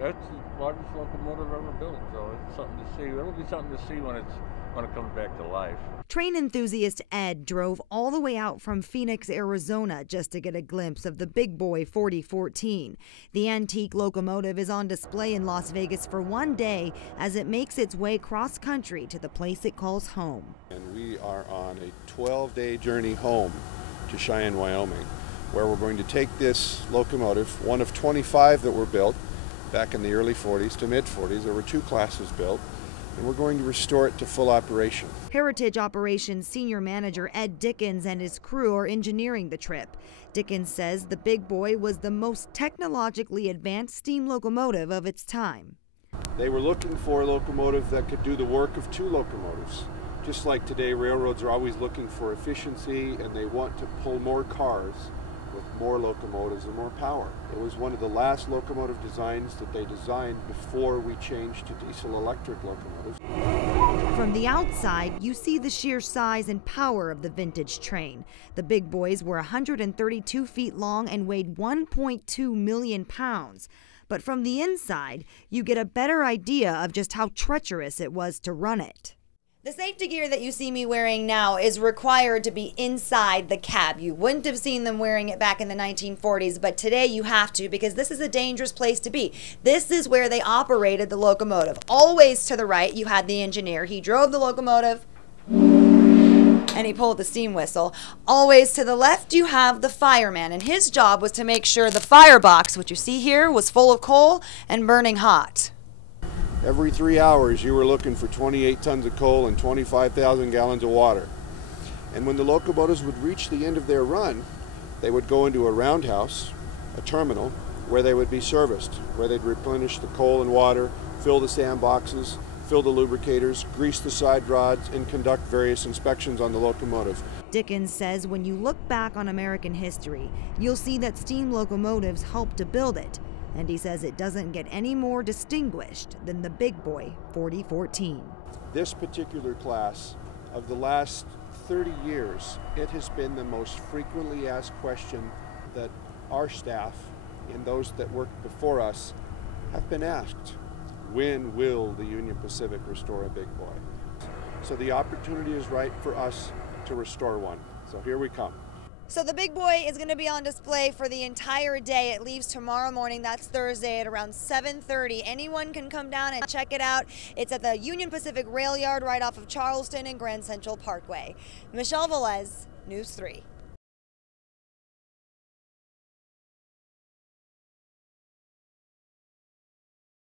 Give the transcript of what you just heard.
That's the largest locomotive ever built, so it's something to see. It'll be something to see when it comes back to life. Train enthusiast Ed drove all the way out from Phoenix, Arizona, just to get a glimpse of the Big Boy 4014. The antique locomotive is on display in Las Vegas for one day as it makes its way cross-country to the place it calls home. And we are on a 12-day journey home to Cheyenne, Wyoming, where we're going to take this locomotive, one of 25 that were built back in the early 40s to mid 40s. There were 2 classes built, and we're going to restore it to full operation. Heritage Operations Senior Manager Ed Dickens and his crew are engineering the trip. Dickens says the Big Boy was the most technologically advanced steam locomotive of its time. They were looking for a locomotive that could do the work of 2 locomotives. Just like today, railroads are always looking for efficiency, and they want to pull more cars with more locomotives and more power. It was one of the last locomotive designs that they designed before we changed to diesel-electric locomotives. From the outside, you see the sheer size and power of the vintage train. The Big Boys were 132 feet long and weighed 1.2 million pounds. But from the inside, you get a better idea of just how treacherous it was to run it. The safety gear that you see me wearing now is required to be inside the cab. You wouldn't have seen them wearing it back in the 1940s, but today you have to, because this is a dangerous place to be. This is where they operated the locomotive. Always to the right, you had the engineer. He drove the locomotive and he pulled the steam whistle. Always to the left, you have the fireman, and his job was to make sure the firebox, which you see here, was full of coal and burning hot. Every 3 hours, you were looking for 28 tons of coal and 25,000 gallons of water. And when the locomotives would reach the end of their run, they would go into a roundhouse, a terminal, where they would be serviced, where they'd replenish the coal and water, fill the sandboxes, fill the lubricators, grease the side rods, and conduct various inspections on the locomotive. Dickens says when you look back on American history, you'll see that steam locomotives helped to build it. And he says it doesn't get any more distinguished than the Big Boy 4014. This particular class, of the last 30 years, it has been the most frequently asked question that our staff and those that worked before us have been asked. When will the Union Pacific restore a Big Boy? So the opportunity is right for us to restore one. So here we come. So the Big Boy is going to be on display for the entire day. It leaves tomorrow morning. That's Thursday at around 7:30. Anyone can come down and check it out. It's at the Union Pacific Rail Yard right off of Charleston and Grand Central Parkway. Michelle Velez, News 3.